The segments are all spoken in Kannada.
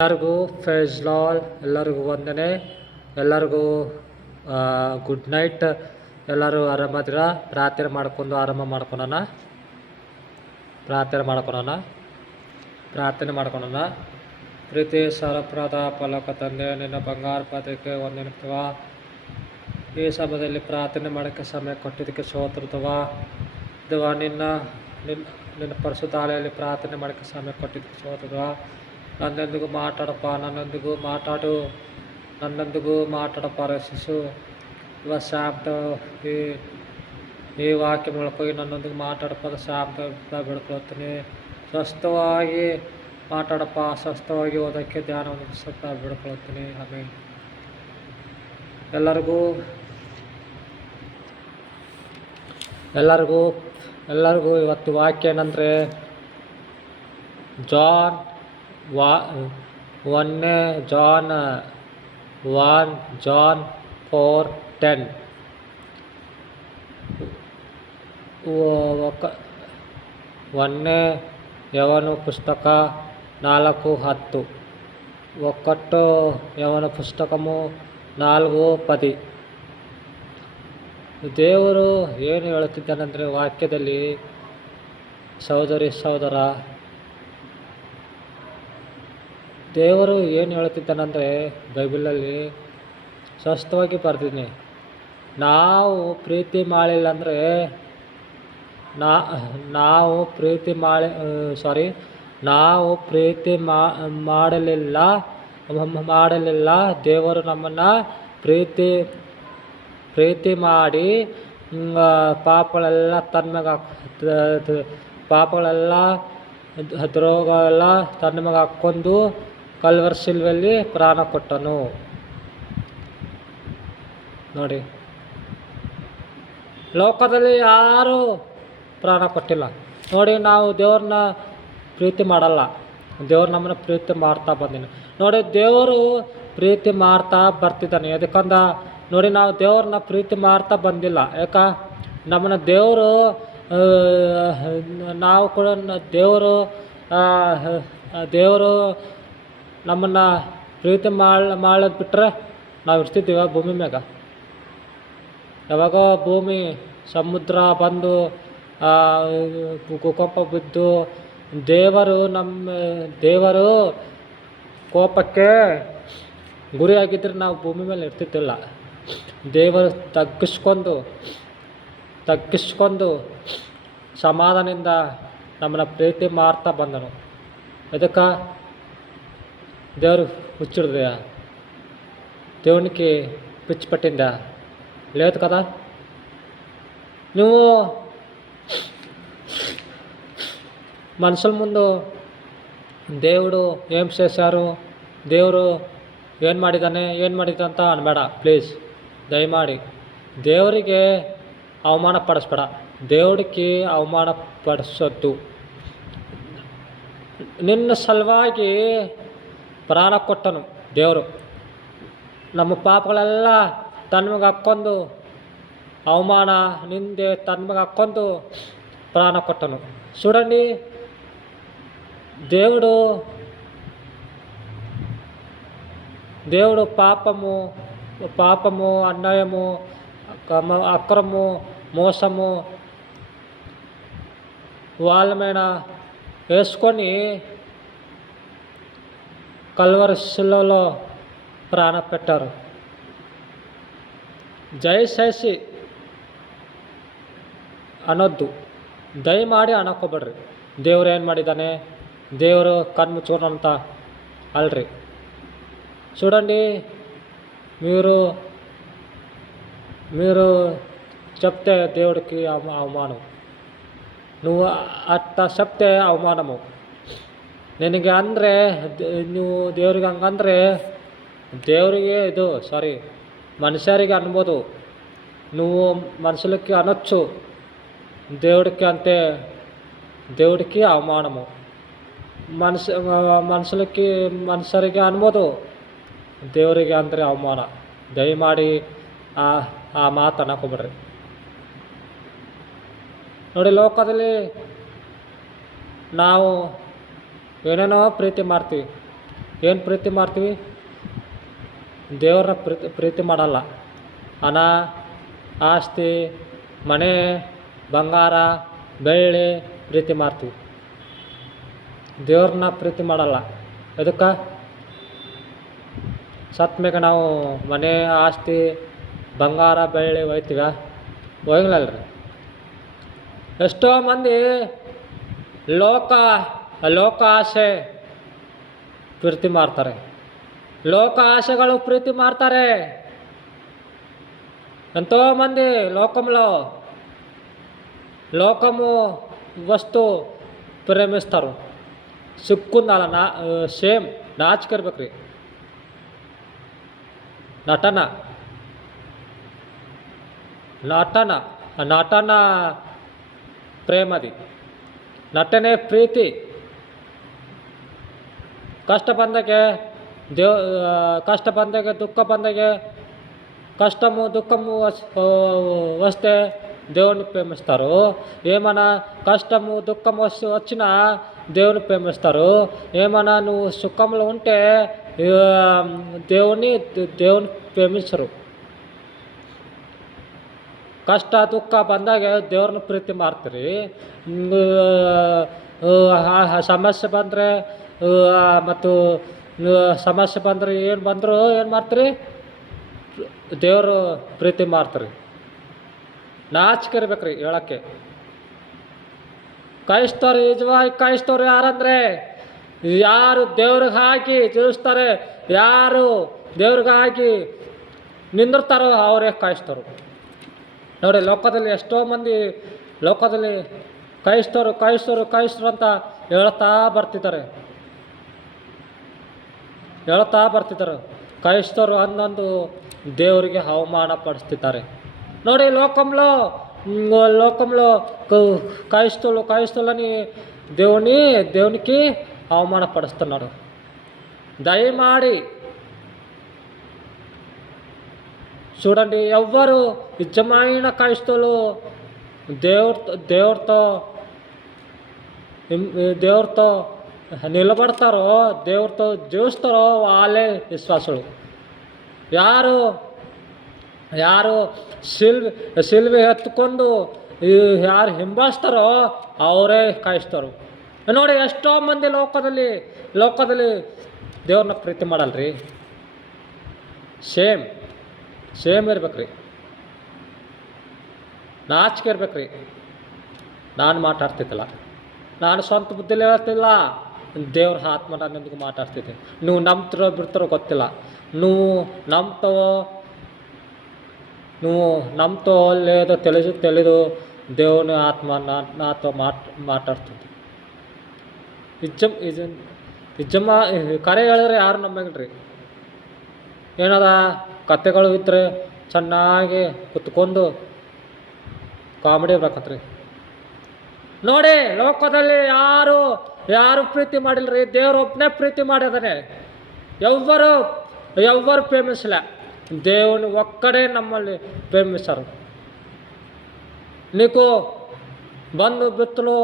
ಎಲ್ಲರಿಗೂ ಫೇಜ್ ಲಾಲ್, ಎಲ್ಲರಿಗೂ ವಂದನೆ, ಎಲ್ಲರಿಗೂ ಗುಡ್ ನೈಟ್. ಎಲ್ಲರೂ ಆರಾಮದಿರ? ಪ್ರಾರ್ಥನೆ ಮಾಡ್ಕೊಂಡು ಆರಂಭ ಮಾಡ್ಕೊಳೋಣ. ಪ್ರೀತಿ ಸರ್ವಪ್ರದ ಪಲಕ ತಂದೆ, ನಿನ್ನ ಬಂಗಾರ ಪಾದಕ್ಕೆ ವಂದನೆತ್ವ. ಈ ಸಮಯದಲ್ಲಿ ಪ್ರಾರ್ಥನೆ ಮಾಡೋಕ್ಕೆ ಸಮಯ ಕೊಟ್ಟಿದ್ದಕ್ಕೆ ಸ್ತೋತ್ರತ್ವ. ದೇವ, ನಿನ್ನ ಪರಿಶುದ್ಧಾಲಯಲ್ಲಿ ಪ್ರಾರ್ಥನೆ ಮಾಡೋಕ್ಕೆ ಸಮಯ ಕೊಟ್ಟಿದ್ದಕ್ಕೆ ಸ್ತೋತ್ರತ್ವ. ನನ್ನೊಂದಿಗೂ ಮಾತಾಡಪ್ಪ ರಕ್ಷಿಸು. ಇವಾಗ ಶಾಂತ ಈ ವಾಕ್ಯ ಮೂಲಕ ನನ್ನೊಂದಿಗೆ ಮಾತಾಡಪ್ಪ ಶಾಂತ ಬಿಡ್ಕೊಳ್ತೀನಿ. ಸ್ವಸ್ಥವಾಗಿ ಮಾತಾಡಪ್ಪ, ಸ್ವಸ್ಥವಾಗಿ ಓದೋಕ್ಕೆ ಧ್ಯಾನವನ್ನು ಸ್ವಲ್ಪ ಬಿಡ್ಕೊಳ್ತೀನಿ. ಆಮೇಲೆ ಎಲ್ಲರಿಗೂ ಇವತ್ತು ವಾಕ್ಯ ಏನಂದರೆ ಜಾನ್ 4:10. ಯವನ పుస్తక 4:10. ఒక్కటో ಯವನ పుస్తకము 4:10. ದೇವರು ಏನು ಹೇಳುತ್ತಿದ್ದಾನೆಂದರೆ ವಾಕ್ಯದಲ್ಲಿ, ಸಹೋದರ, ದೇವರು ಏನು ಹೇಳ್ತಿದ್ದಾನಂದರೆ ಬೈಬಲಲ್ಲಿ ಸ್ಪಷ್ಟವಾಗಿ ಬರೆದಿದ್ದೀನಿ. ನಾವು ಪ್ರೀತಿ ಮಾಡಲಿಲ್ಲ ಅಂದರೆ ನಾವು ಪ್ರೀತಿ ಮಾಡಲಿಲ್ಲ ದೇವರು ನಮ್ಮನ್ನು ಪ್ರೀತಿ ಮಾಡಿ ಪಾಪಗಳೆಲ್ಲ ದ್ರೋಹಗಳೆಲ್ಲ ತನ್ನ ಹಾಕ್ಕೊಂಡು ಕಲ್ವರಿ ಶಿಲುಬೆಯಲ್ಲಿ ಪ್ರಾಣ ಕೊಟ್ಟನು. ನೋಡಿ, ಲೋಕದಲ್ಲಿ ಯಾರೂ ಪ್ರಾಣ ಕೊಟ್ಟಿಲ್ಲ. ನೋಡಿ, ನಾವು ದೇವ್ರನ್ನ ಪ್ರೀತಿ ಮಾಡಲ್ಲ, ದೇವ್ರು ನಮ್ಮನ್ನು ಪ್ರೀತಿ ಮಾಡ್ತಾ ಬಂದಿನಿ. ನೋಡಿ, ದೇವರು ಪ್ರೀತಿ ಮಾಡ್ತಾ ಬರ್ತಿದ್ದಾನೆ. ಯಾಕಂದ ನೋಡಿ, ನಾವು ದೇವ್ರನ್ನ ಪ್ರೀತಿ ಮಾಡ್ತಾ ಬಂದಿಲ್ಲ. ನಮ್ಮನ್ನು ದೇವರು ನಾವು ಕೂಡ ದೇವರು ನಮ್ಮನ್ನು ಪ್ರೀತಿ ಮಾಡೋದು ಬಿಟ್ಟರೆ ನಾವು ಇರ್ತಿದ್ದೀವ ಭೂಮಿ ಮ್ಯಾಗ? ಯಾವಾಗೋ ಭೂಮಿ ಸಮುದ್ರ ಬಂದು ಭೂಕಂಪ ಬಿದ್ದು ದೇವರು ಕೋಪಕ್ಕೆ ಗುರಿಯಾಗಿದ್ದರೆ ನಾವು ಭೂಮಿ ಮೇಲೆ ಇರ್ತಿದ್ದಿಲ್ಲ. ದೇವರು ತಗ್ಗಿಸ್ಕೊಂಡು ಸಮಾಧಾನದಿಂದ ನಮ್ಮನ್ನು ಪ್ರೀತಿ ಮಾಡ್ತಾ ಬಂದನು. ಅದಕ್ಕೆ ದೇವರು ಹುಚ್ಚಿಡ್ದೆಯಾ? దేవునికి పిచ్చి పట్టిందా? లేదు కదా. నువ్వు మనుషుల ముందు దేవుడు ఏం చేశారు, ದೇವರು ಏನು ಮಾಡಿದಂತ ಅನ್ಬೇಡ ಪ್ಲೀಸ್. ದಯಮಾಡಿ ದೇವರಿಗೆ ಅವಮಾನ ಪಡಿಸ್ಬೇಡ. ದೇವರಿಗೆ ಅವಮಾನ ಪಡಿಸೋದು. ನಿನ್ನ ಸಲುವಾಗಿ ಪ್ರಾಣ ಕೊಟ್ಟನು ದೇವರು. ನಮ್ಮ ಪಾಪಗಳೆಲ್ಲ ತನ್ಮಗೆ ಹಾಕ್ಕೊಂಡು, ಅವಮಾನ ನಿಂದೆ ತನ್ಮಗೆ ಹಾಕ್ಕೊಂಡು ಪ್ರಾಣ ಕೊಟ್ಟನು. చూడండి, దేవుడు పాపము అన్యాయము అక్రమము మోసము వాళ్ళ మీద వేసుకొని కల్వరి శిలువలో ಪ್ರಾಣ పెట్టారు. ದಯచేసి ಅನ್ನೋದು, ದಯಮಾಡಿ ಅನ್ನಕೋಬೇಡ್ರಿ. ದೇವ್ರು ಏನು ಮಾಡಿದ್ದಾನೆ, ದೇವರು ಕಣ್ಣು ಮುಚ್ಕೊಂಡಂತ ಅಲ್ರಿ. చూడండి, మీరు చెప్తే దేవుడికి అవమానం. నువ్వు అట్లా చెప్తే అవమానము. ನಿನಗೆ ಅಂದರೆ ನೀವು ದೇವ್ರಿಗೆ ಹಂಗಂದರೆ ದೇವರಿಗೆ ಮನುಷ್ಯರಿಗೆ ಅನ್ಬೋದು. నువ్వు మనుషులకి అనొచ్చు, దేవుడికి అవమానము. మనుషులకి ಅನ್ಬೋದು, ದೇವರಿಗೆ ಅಂದರೆ ಅವಮಾನ. ದಯಮಾಡಿ ಆ ಮಾತು ಅನ್ನಕೋಬೇಡ್ರಿ. ನೋಡಿ, ಲೋಕದಲ್ಲಿ ನಾವು ಏನೇನೋ ಪ್ರೀತಿ ಮಾಡ್ತೀವಿ. ಏನು ಪ್ರೀತಿ ಮಾಡ್ತೀವಿ? ದೇವ್ರನ್ನ ಪ್ರೀತಿ ಮಾಡಲ್ಲ. ಹಣ, ಆಸ್ತಿ, ಮನೆ, ಬಂಗಾರ, ಬೆಳ್ಳಿ ಪ್ರೀತಿ ಮಾಡ್ತೀವಿ. ದೇವ್ರನ್ನ ಪ್ರೀತಿ ಮಾಡಲ್ಲ. ಎದಕ್ಕೆ? ಸತ್ತ ಮೇಲೆ ನಾವು ಮನೆ, ಆಸ್ತಿ, ಬಂಗಾರ, ಬೆಳ್ಳಿ ಒಯ್ತೀವ? ಒಯ್ಯಲ್ಲಲ್ರಿ. ಎಷ್ಟೋ ಮಂದಿ ಲೋಕ ಆಸೆ ಪ್ರೀತಿ ಮಾಡ್ತಾರೆ. ಲೋಕ ಆಸೆಗಳು ಪ್ರೀತಿ ಮಾಡ್ತಾರೆ. ఎంతో మంది లోకము వస్తు ప్రేమిస్తారు. సిక్కుందాల సేమ్ నాచికెರ್ಬೇಕ್ರಿ. ನಟನ ಪ್ರೇಮದಿ, ನಟನೆ ಪ್ರೀತಿ. ಕಷ್ಟ ಬಂದಾಗೆ దుఃఖ ಬಂದಾಗೆ, కష్టము దుఃఖము వస్తే దేవుని ప్రేమిస్తారు. ఏమైనా కష్టము దుఃఖము వచ్చినా దేవుని ప్రేమిస్తారు. ఏమైనా నువ్వు సుఖంలో ఉంటే దేవుని ప్రేమించరు. ಕಷ್ಟ ದುಃಖ ಬಂದಾಗ ದೇವ್ರನ್ನ ಪ್ರೀತಿ ಮಾಡ್ತೀರಿ. ಸಮಸ್ಯೆ ಬಂದರೆ ಮತ್ತು ಸಮಸ್ಯೆ ಬಂದರೆ ಏನು ಮಾಡ್ತೀರಿ? ದೇವರು ಪ್ರೀತಿ ಮಾಡ್ತಾರೆ. ನಾಚಿಕೆರ್ಬೇಕ್ರಿ ಹೇಳೋಕ್ಕೆ. ಕ್ರೈಸ್ತರು ನಿಜವಾಗಿ ಕ್ರೈಸ್ತರು ಯಾರಂದರೆ ಯಾರು ದೇವ್ರಿಗೆ ಹಾಕಿ ಜೀವಿಸ್ತಾರೆ, ಯಾರು ದೇವ್ರಿಗೆ ಹಾಕಿ ನಿಂದಿರ್ತಾರೋ ಅವರೇ ಕ್ರೈಸ್ತರು. ನೋಡಿ, ಲೋಕದಲ್ಲಿ ಎಷ್ಟೋ ಮಂದಿ ಲೋಕದಲ್ಲಿ ಕ್ರೈಸ್ತರು ಅಂತ ಹೇಳ್ತಾ ಬರ್ತಿದ್ದಾರೆ. ಕ್ರೈಸ್ತರು ಅನ್ನೊಂದು దేవుడికి అవమాన పరుస్తున్నారు. ನೋಡಿ, లోకంలో క్రైస్తవులని దేవునికి అవమానపరుస్తున్నాడు. దయమాడి చూడండి, ఎవ్వరు నిజమైన క్రైస్తవులు దేవుడితో నిలబడతారో, దేవుడితో జీవిస్తారో వాళ్ళే విశ్వాసులు. ಯಾರು ಶಿಲ್ವೆ ಎತ್ಕೊಂಡು ಯಾರು ಹಿಂಬಾಲಿಸ್ತಾರೋ ಅವರೇ ಕ್ರೈಸ್ತರು. ನೋಡಿ, ಎಷ್ಟೋ ಮಂದಿ ಲೋಕದಲ್ಲಿ ದೇವ್ರನ್ನ ಪ್ರೀತಿ ಮಾಡಲ್ರಿ. ಸೇಮ್ ಇರ್ಬೇಕ್ರಿ. ನಾಚಿಕೆ ಇರ್ಬೇಕ್ರಿ. ನಾನು ಮಾತಾಡ್ತಿದ್ದಿಲ್ಲ, ನಾನು ಸ್ವಂತ ಬುದ್ಧಿಲಿ ಹೇಳ್ತಿಲ್ಲ, ದೇವ್ರ ಆತ್ಮ ನನ್ನೊಂದಿಗೆ ಮಾತಾಡ್ತಿದ್ದೆ. ನೀವು ನಂಬ್ತಿರೋ ಬಿಡ್ತಿರೋ ಗೊತ್ತಿಲ್ಲ. నువ్వు నమ్ముతావో లేదో తెలీదు. దేవుని ఆత్మ నాతో మాట్లాడుతుంది. ನಿಜಮ್ಮ ಕರೆ ಹೇಳಿದ್ರೆ ಯಾರು ನಂಬಂಗಿಲ್ರಿ. ಏನದ ಕತೆಗಳು ಇದ್ದರೆ ಚೆನ್ನಾಗಿ ಕುತ್ಕೊಂಡು ಕಾಮಿಡಿ ಇರ್ಬೇಕಂತ್ರಿ. ನೋಡಿ, ಲೋಕದಲ್ಲಿ ಯಾರು ಪ್ರೀತಿ ಮಾಡಿಲ್ರಿ. ದೇವ್ರು ಒಬ್ಬನೇ ಪ್ರೀತಿ ಮಾಡಿದಾನೆ. ఎవ్వరు ప్రేమించలే. దేవుని ఒక్కడే నమ్మల్ని ప్రేమిస్తారు. నీకు బంధుమిత్రులు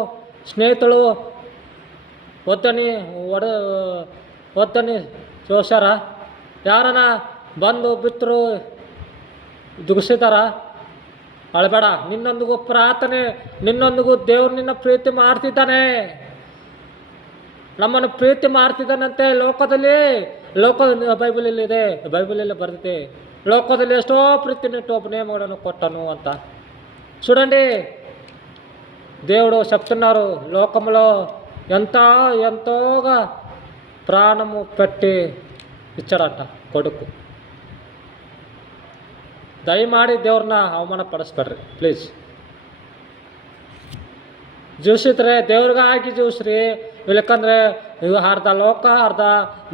స్నేహితులు వద్దని చూసారా? ಯಾರನ್ನ బంధుమిత్రులు ದುಗಿಸಿದಾರಾ? ಅಳಬೇಡ. ನಿನ್ನೊಂದಿಗೂ ಪ್ರಾರ್ಥನೆ, ನಿನ್ನೊಂದಿಗೂ ದೇವ್ರು ನಿನ್ನ ಪ್ರೀತಿ ಮಾಡ್ತಿದ್ದಾನೆ. ನಮ್ಮನ್ನು ಪ್ರೀತಿ ಮಾಡ್ತಿದ್ದಾನಂತೆ. ಬೈಬಲಲ್ಲಿ ಬರ್ತೈತೆ, ಲೋಕದಲ್ಲಿ ಎಷ್ಟೋ ಪ್ರೀತಿ ನಿಟ್ಟು ಒಬ್ಬನೇ ಮಗನನ್ನು కొట్టను ಅಂತ. చూడండి, దేవుడు చెప్తున్నారు, లోకంలో ఎంతోగా ప్రాణము పెట్టి ఇచ్చాడంట కొడుకు. దయమాడి ದೇವ್ರನ್ನ ಅವಮಾನ ಪಡಿಸ್ಬೇಡ್ರಿ ಪ್ಲೀಸ್. ಜೀವಿಸಿದ್ರೆ ದೇವ್ರಿಗೆ ಹಾಕಿ ಜೀವಿಸ್ರಿ. ಇಲ್ಲಕ್ಕಂದ್ರೆ ಇದು ಅರ್ಧ ಲೋಕ ಅರ್ಧ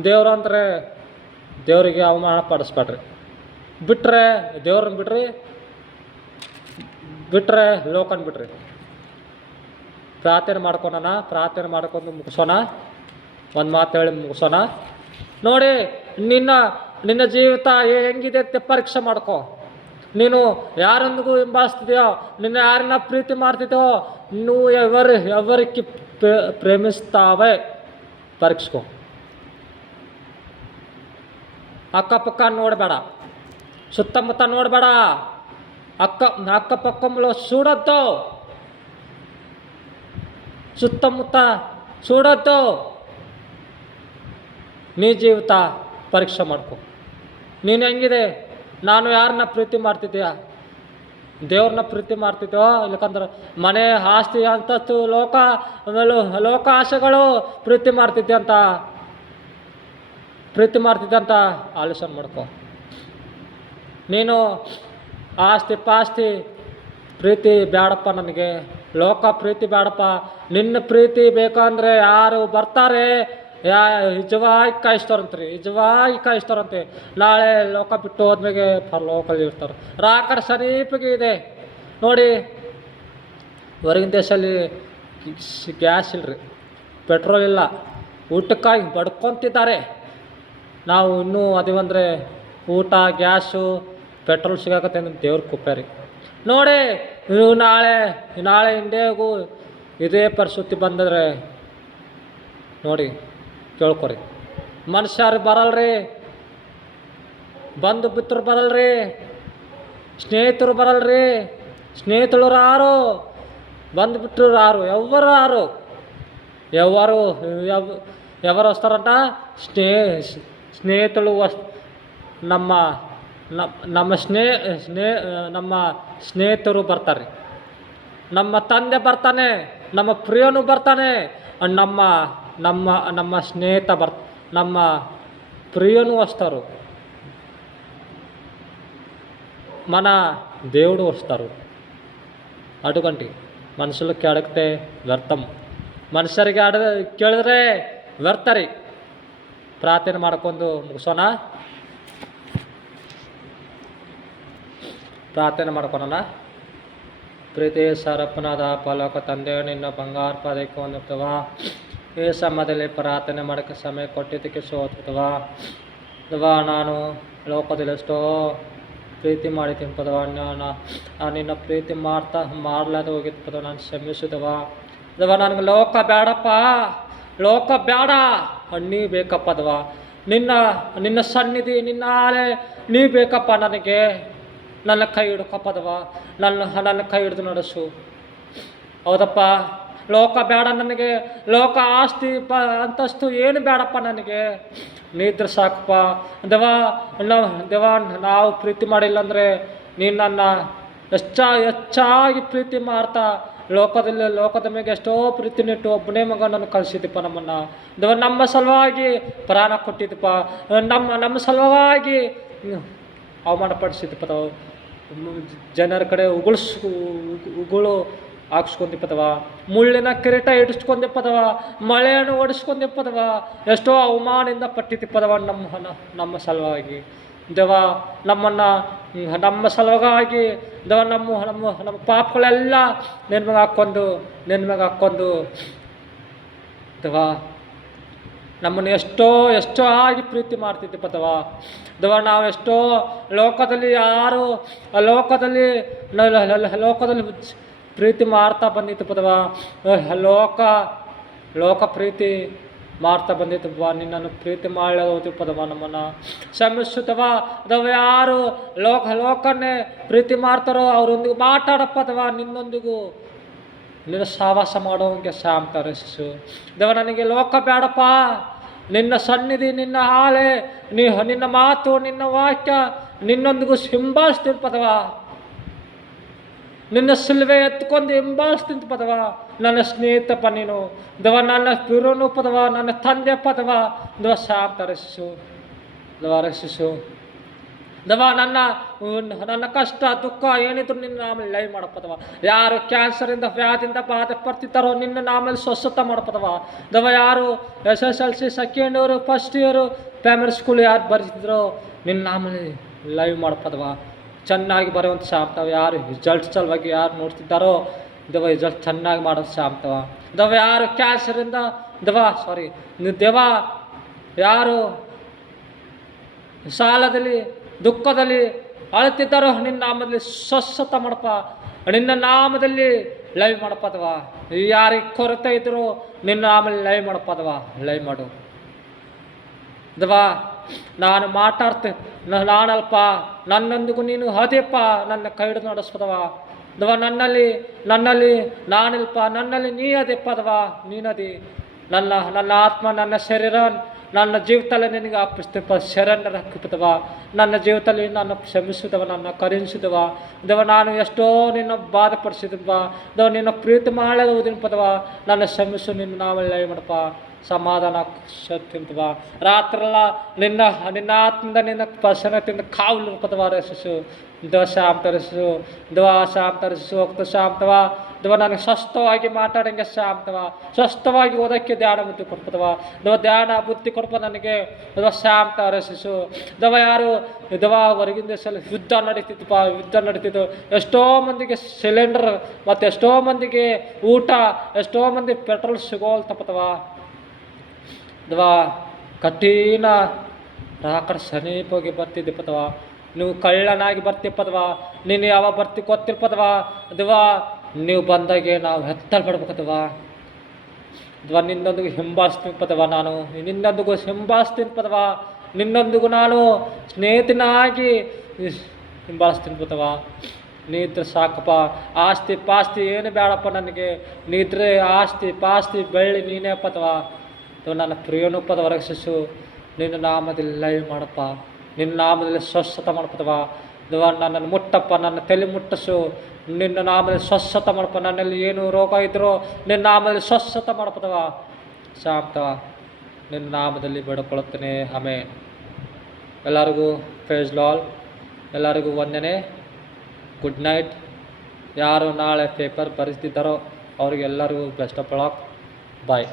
ದೇವ್ರು ಅಂದರೆ ದೇವರಿಗೆ ಅವಮಾನ ಪಡಿಸ್ಬೇಡ್ರಿ. ದೇವ್ರನ್ನ ಬಿಟ್ರೆ ಲೋಕನ ಬಿಡ್ರಿ. ಪ್ರಾರ್ಥನೆ ಮಾಡ್ಕೊಂಡು ಮುಗಿಸೋಣ. ಒಂದು ಮಾತು ಹೇಳಿ ಮುಗಿಸೋಣ. ನೋಡಿ, ನಿನ್ನ ಜೀವಿತ ಹೆಂಗಿದೆ ಅಂತ ಪರೀಕ್ಷೆ ಮಾಡ್ಕೊ. ನೀನು ಯಾರೊಂದಿಗೂ ಹಿಂಬಾಲಿಸ್ತಿದ್ಯೋ, ನಿನ್ನ ಯಾರನ್ನ ಪ್ರೀತಿ ಮಾಡ್ತಿದ್ಯೋ, నువ్వు ఎవరికి ప్రేమిస్తావే పరీక్షకో. ಅಕ್ಕಪಕ್ಕ ನೋಡಬೇಡ, ಸುತ್ತಮುತ್ತ ನೋಡಬೇಡ. ಅಕ್ಕಪಕ್ಕಂలో చూడొద్దు, ಸುತ್ತಮುತ್ತ చూడొద్దు. ನೀ ಜೀವಿತ ಪರೀಕ್ಷೆ ಮಾಡ್ಕೊ. ನೀನು ಹೆಂಗಿದೆ? ನಾನು ಯಾರನ್ನ ಪ್ರೀತಿ ಮಾಡ್ತಿದ್ದೀಯಾ? ದೇವ್ರನ್ನ ಪ್ರೀತಿ ಮಾಡ್ತಿದ್ದೋ, ಇಲ್ಲಕಂದ್ರೆ ಮನೆ, ಆಸ್ತಿ, ಅಂತಸ್ತು, ಲೋಕ ಆಸೆಗಳು ಪ್ರೀತಿ ಮಾಡ್ತಿದ್ದೆ ಅಂತ ಆಲೋಚನೆ ಮಾಡ್ಕೊ. ನೀನು ಆಸ್ತಿ ಪಾಸ್ತಿ ಪ್ರೀತಿ ಬೇಡಪ್ಪ ನನಗೆ, ಲೋಕ ಪ್ರೀತಿ ಬೇಡಪ್ಪ. ನಿನ್ನ ಪ್ರೀತಿ ಬೇಕಂದ್ರೆ ಯಾರು ಬರ್ತಾರೆ, ನಿಜವಾಗಿ ಕಾಯಿಸ್ತಾರಂತೆ. ನಾಳೆ ಲೋಕ ಬಿಟ್ಟು ಹೋದ್ಮೇಲೆ ಲೋಕಲ್ಲಿ ಇರ್ತಾರೆ. ರಾಕಡೆ ಸಮೀಪಗೆ ಇದೆ ನೋಡಿ. ಹೊರಗಿನ ದೇಶದಲ್ಲಿ ಗ್ಯಾಸ್ ಇಲ್ಲರಿ, ಪೆಟ್ರೋಲ್ ಇಲ್ಲ, ಊಟಕ್ಕಾಗಿ ಬಡ್ಕೊತಿದ್ದಾರೆ. ನಾವು ಇನ್ನೂ ಅದಿವಂದರೆ ಊಟ, ಗ್ಯಾಸು, ಪೆಟ್ರೋಲ್ ಸಿಗಾಕತ್ತೆ ಅಂದ್ರೆ ದೇವ್ರ ಕೃಪೆ ರೀ. ನೋಡಿ, ನೀವು ನಾಳೆ ಇಂಡಿಯಾಗೂ ಇದೇ ಪರಿಸ್ಥಿತಿ ಬಂದರೆ ನೋಡಿ ಕೇಳ್ಕೊರಿ. ಮನುಷ್ಯರು ಬರಲ್ರಿ, ಬಂಧು ಮಿತ್ರರು ಬರಲ್ರಿ, ಸ್ನೇಹಿತರು ಬರಲ್ರಿ. ಸ್ನೇಹಿತರು ಯಾರು, ಬಂಧು ಮಿತ್ರರು ಯಾರು, ఎవరు వస్తారంట? ಸ್ನೇಹಿತರು ನಮ್ಮ ಸ್ನೇಹಿತರು ಬರ್ತಾರೆ, ನಮ್ಮ ತಂದೆ ಬರ್ತಾನೆ, ನಮ್ಮ ಪ್ರಿಯನು ಬರ್ತಾನೆ, ನಮ್ಮ ಸ್ನೇಹಿತ ನಮ್ಮ ప్రియను వస్తారు, మన దేవుడు వస్తారు. అటువంటి మనుషులకి అడిగితే ವ್ಯರ್ಥಂ, ಮನುಷ್ಯರಿಗೆ ಕೇಳಿದ್ರೆ ವ್ಯರ್ಥರಿ. ಪ್ರಾರ್ಥನೆ ಮಾಡ್ಕೊಂಡು ಮುಗಿಸೋಣ. ಪ್ರಾರ್ಥನೆ ಮಾಡ್ಕೊಳೋಣ. ಪ್ರೀತಿ ಸರಪ್ಪನಾದ ಪಲಕ ತಂದೆ, ನಿನ್ನ ಬಂಗಾರ ಪದಕ್ಕೆ ಹೊಂದುತ್ತವ. ಈ ಸಮಯದಲ್ಲಿ ಪ್ರಾರ್ಥನೆ ಮಾಡೋಕ್ಕೆ ಸಮಯ ಕೊಟ್ಟಿದ್ದಕ್ಕೆ ಸೋತವ. ನಾನು ಲೋಕದಲ್ಲಿ ಎಷ್ಟೋ ಪ್ರೀತಿ ಮಾಡಿದ್ದೀನಿ ಪದವ. ನಿನ್ನ ಪ್ರೀತಿ ಮಾಡಲಾದ ಹೋಗಿದ್ದು ಪದವ, ನಾನು ಶ್ರಮಿಸಿದವ. ನನಗೆ ಲೋಕ ಬೇಡಪ್ಪ, ಲೋಕ ಬೇಡ, ನೀ ಬೇಕಪ್ಪ ಅದವ. ನಿನ್ನ ಸನ್ನಿಧಿ, ನಿನ್ನ ಆಲೆ ನೀ ಬೇಕಪ್ಪ ನನಗೆ. ನನ್ನ ಕೈ ಹಿಡ್ಕಪ್ಪದವ, ನನ್ನ ಕೈ ಹಿಡಿದು ನಡೆಸು. ಹೌದಪ್ಪ, ಲೋಕ ಬೇಡ ನನಗೆ, ಲೋಕ ಆಸ್ತಿ ಅಂತಸ್ತು ಏನು ಬೇಡಪ್ಪ ನನಗೆ. ನೀತ್ರ ಸಾಕಪ್ಪ ದೇವ. ನಾವು ಪ್ರೀತಿ ಮಾಡಿಲ್ಲ ಅಂದರೆ ನೀನು ನನ್ನ ಹೆಚ್ಚಾಗಿ ಪ್ರೀತಿ ಮಾಡ್ತಾ ಲೋಕದ ಮೇಲೆ ಎಷ್ಟೋ ಪ್ರೀತಿನಿಟ್ಟು ಒಬ್ಬನೇ ಮಗ ನಾನು ಕಳಿಸಿದ್ದಪ್ಪ ನಮ್ಮನ್ನು. ದೇವ, ನಮ್ಮ ಸಲುವಾಗಿ ಪ್ರಾಣ ಕೊಟ್ಟಿದ್ದಪ್ಪ, ನಮ್ಮ ಸಲುವಾಗಿ ಅವಮಾನ ಪಡಿಸಿದ್ದಪ್ಪ. ಜನರ ಕಡೆ ಉಗುಳು ಹಾಕ್ಸ್ಕೊಂದಿಪ್ಪದವ, ಮುಳ್ಳಿನ ಕಿರೀಟ ಇಡಿಸ್ಕೊಂದಿಪ್ಪದವ, ಮಳೆಯನ್ನು ಓಡಿಸ್ಕೊಂದಿಪ್ಪದವ, ಎಷ್ಟೋ ಅವಮಾನದಿಂದ ಪಟ್ಟಿತಿಪ್ಪದವ ನಮ್ಮ ಸಲುವಾಗಿ. ದೇವ, ನಮ್ಮ ಸಲುವಾಗಿ ದೇವ, ನಮ್ಮ ಪಾಪಗಳೆಲ್ಲ ನಿನ್ನ ಮ್ಯಾಗ ಹಾಕ್ಕೊಂಡು ದೇವ, ನಮ್ಮನ್ನು ಎಷ್ಟೋ ಆಗಿ ಪ್ರೀತಿ ಮಾಡ್ತಿದ್ದೆ ಪದವ. ದೇವ, ನಾವು ಎಷ್ಟೋ ಲೋಕದಲ್ಲಿ ಪ್ರೀತಿ ಮಾಡ್ತಾ ಬಂದಿತ್ತು ಪದವ. ಲೋಕ ಪ್ರೀತಿ ಮಾಡ್ತಾ ಬಂದಿತ್ತಪ್ಪ, ನಿನ್ನನ್ನು ಪ್ರೀತಿ ಮಾಡಲು ಪದವ. ನಮ್ಮನ್ನು ಶ್ರಮಿಸುತ್ತವ. ಅದವ ಯಾರು ಲೋಕನ್ನೇ ಪ್ರೀತಿ ಮಾಡ್ತಾರೋ ಅವರೊಂದಿಗೆ ಮಾತಾಡಪ್ಪದವ. ನಿನ್ನೊಂದಿಗೂ ನಿನ್ನ ಸಹವಾಸ ಮಾಡೋಂಗೆ ಶಾಂತ ರಸಿಸು ದೇವ. ನನಗೆ ಲೋಕ ಬೇಡಪ್ಪ, ನಿನ್ನ ಸನ್ನಿಧಿ, ನಿನ್ನ ಹಾಳೆ, ನಿನ್ನ ಮಾತು, ನಿನ್ನ ವಾಕ್ಯ ನಿನ್ನೊಂದಿಗೂ ಹಿಂಬಾಲಿಸ್ತೀನಿ ಪದವ. ನಿನ್ನ ಸಿಲ್ವೆ ಎತ್ಕೊಂಡು ಹಿಂಬಾಲಿಸ್ತೀನಿ ಪದವ. ನನ್ನ ಸ್ನೇಹಿತಪ್ಪ ನೀನು ದೇವ, ನನ್ನ ಪಿರೋನು ಪದವ, ನನ್ನ ತಂದೆ ಪದವ. ದೇವ, ಶಾಂತ ರಸಿಸು ದೇವ. ನನ್ನ ಕಷ್ಟ ದುಃಖ ಏನಿದ್ರು ನಿನ್ನ ನಾಮಲ್ಲಿ ಲೈವ್ ಮಾಡಪ್ಪದವ. ಯಾರು ಕ್ಯಾನ್ಸರಿಂದ ವ್ಯಾಧಿಯಿಂದ ಬಾಧೆ ಪಡ್ತಿದ್ದಾರೋ ನಿನ್ನ ನಾಮಲ್ಲಿ ಸ್ವಸ್ಥತೆ ಮಾಡಪ್ಪದವ. ದೇವ, ಯಾರು SSLC second year, first year, primary school ಯಾರು ಬರೆದಿದ್ರೋ ನಿನ್ನ ನಾಮಲ್ಲಿ ಲೈವ್ ಮಾಡಪ್ಪದವ. ಚೆನ್ನಾಗಿ ಬರುವಂಥ ಶಾಂತವ. ಯಾರು ರಿಸಲ್ಟ್ ಸಲುವಾಗಿ ಯಾರು ನೋಡ್ತಿದ್ದಾರೋ ದೇವ, ರಿಸಲ್ಟ್ ಚೆನ್ನಾಗಿ ಮಾಡೋದು ಶಾಂತವ. ದೇವ, ಯಾರು ಕ್ಯಾನ್ಸರಿಂದ ದೇವ, ಯಾರು ಸಾಲದಲ್ಲಿ ದುಃಖದಲ್ಲಿ ಅಳುತ್ತಿದ್ದಾರೋ ನಿನ್ನ ನಾಮದಲ್ಲಿ ಸ್ವಸ್ಥತೆ ಮಾಡಪ್ಪ. ನಿನ್ನ ನಾಮದಲ್ಲಿ ಲೈವ್ ಮಾಡಪ್ಪದವ. ಯಾರಿಗೆ ಕೊರತೆ ಇದ್ರು ನಿನ್ನ ನಾಮಲ್ಲಿ ಲೈವ್ ಮಾಡಪ್ಪದವ. ಲೈವ್ ಮಾಡು ದೇವ. ನಾನು ಮಾತಾಡ್ತೀನಿ, ನಾನಲ್ಪ, ನನ್ನೊಂದಿಗೂ ನೀನು ಅದೇಪ್ಪ, ನನ್ನ ಕೈ ಹಿಡಿದು ನಡೆಸ್ಪದವ ದವ ನನ್ನಲ್ಲಿ ನಾನಿಲ್ಪ, ನನ್ನಲ್ಲಿ ನೀ ಅದೇಪ್ಪ ಅದವ, ನೀನದಿ ನನ್ನ ಆತ್ಮ, ನನ್ನ ಶರೀರ, ನನ್ನ ಜೀವಿತದಲ್ಲಿ ನಿನಗೆ ಅರ್ಪಿಸ್ತೇಪ, ಶರಣರ ಹಾಕಿಪದವ, ನನ್ನ ಜೀವಿತದಲ್ಲಿ ನನ್ನ ಕ್ಷಮಿಸಿದವ, ನನ್ನ ಕರುಣಿಸಿದವ ದವ, ನಾನು ಎಷ್ಟೋ ನಿನ್ನ ಬಾಧಪಡಿಸಿದವ ದವ, ನಿನ್ನ ಪ್ರೀತಿ ಮಾಡದ ಓದಿನ ಪದವ, ನನ್ನ ಕ್ಷಮಿಸು, ನಿನ್ನ ನಾವೆಲ್ಲ ಮಾಡಪ್ಪ, ಸಮಾಧಾನ ಶಕ್ತಿಂತವ, ರಾತ್ರೆಲ್ಲ ನಿನ್ನ ಆತ್ಮದಿಂದ ನಿನ್ನ ಪ್ರಸನ್ನತೆಯಿಂದ ಕಾವಲು ಪದವ ರಸಿಸು, ಶಾಂತ ರಸಿಸು, ಶಾಂತ ರಸಿಸು, ಹೋಗ್ತ ಶಾಂತವ ದವ, ನನಗೆ ಸ್ವಸ್ಥವಾಗಿ ಮಾತಾಡಂಗೆ ಶಾಂತವ, ಸ್ವಸ್ಥವಾಗಿ ಓದೋಕ್ಕೆ ಧ್ಯಾನ ಬುದ್ಧಿ ಕೊಡ್ಪದವ ದವ, ಧ್ಯಾನ ಬುದ್ಧಿ ಕೊಡ್ಪ ನನಗೆ ದವ, ಶಾಂತ ರಸಿಸು ದವ. ಯಾರು ದವ ಹೊರಗಿನ ದೇಶದಲ್ಲಿ ಯುದ್ಧ ನಡೀತಿತ್ತು, ಎಷ್ಟೋ ಮಂದಿಗೆ ಸಿಲಿಂಡರ್ ಮತ್ತು ಎಷ್ಟೋ ಮಂದಿಗೆ ಊಟ, ಎಷ್ಟೋ ಮಂದಿ ಪೆಟ್ರೋಲ್ ಸಿಗೋಲ್ತಪ್ಪದವ ದವ, ಕಠಿಣ ರಾಕಡೆ ಸಮೀಪ ಹೋಗಿ ಬರ್ತಿದ್ದಿಪ್ಪದವ, ನೀವು ಕಳ್ಳನಾಗಿ ಬರ್ತಿಪ್ಪದವ, ನೀನು ಯಾವಾಗ ಬರ್ತಿ ಗೊತ್ತಿರ್ಪದವ ದವ, ನೀವು ಬಂದಾಗೆ ನಾವು ಹೆತ್ತಲ್ ಬಿಡ್ಬೇಕದವ ದವ, ನಿನ್ನೊಂದಿಗೂ ಹಿಂಬಾಲಿಸ್ತೀನಿ ಪದವ, ನಾನು ನಿನ್ನೊಂದಿಗೂ ಹಿಂಬಾಲಿಸ್ತೀನಿ ಪದವ, ನಿನ್ನೊಂದಿಗೂ ನಾನು ಸ್ನೇಹಿತನಾಗಿ ಹಿಂಬಾಲಿಸ್ತೀನಿ ಪದವ. ನೀದ್ರೆ ಸಾಕಪ್ಪ, ಆಸ್ತಿ ಪಾಸ್ತಿ ಏನು ಬೇಡಪ್ಪ ನನಗೆ, ನೀದ್ರೆ ಆಸ್ತಿ ಪಾಸ್ತಿ ಬೆಳ್ಳಿ ನೀನೇ ಪದವ ದವ, ನನ್ನ ಪ್ರಿಯನೂ ಪದವ ರಕ್ಷಿಸು, ನಿನ್ನ ನಾಮದಲ್ಲಿ ಲೈವ್ ಮಾಡಪ್ಪ, ನಿನ್ನ ನಾಮದಲ್ಲಿ ಸ್ವಚ್ಛತ ಮಾಡಪ್ಪದವ ದವ, ನನ್ನನ್ನು ಮುಟ್ಟಪ್ಪ, ನನ್ನ ತಲೆ ಮುಟ್ಟಿಸು, ನಿನ್ನ ನಾಮದಲ್ಲಿ ಸ್ವಚ್ಛತ ಮಾಡಪ್ಪ, ನನ್ನಲ್ಲಿ ಏನು ರೋಗ ಇದ್ದರೂ ನಿನ್ನ ನಾಮದಲ್ಲಿ ಸ್ವಚ್ಛತ ಮಾಡಪ್ಪದವ ಶಾಂತವ, ನಿನ್ನ ನಾಮದಲ್ಲಿ ಬೇಡಿಕೊಳ್ಳುತ್ತೇನೆ, ಆಮೇನ್. ಎಲ್ಲರಿಗೂ ಪ್ರೈಸ್ ಲಾರ್ಡ್, ಎಲ್ಲರಿಗೂ ವಂದನೆ, ಗುಡ್ ನೈಟ್. ಯಾರು ನಾಳೆ ಪೇಪರ್ ಬರೆಸ್ತಿದ್ದಾರೋ ಅವರಿಗೆಲ್ಲರಿಗೂ ಬೆಸ್ಟ್ ಆಫ್ ಲಕ್, ಬಾಯ್.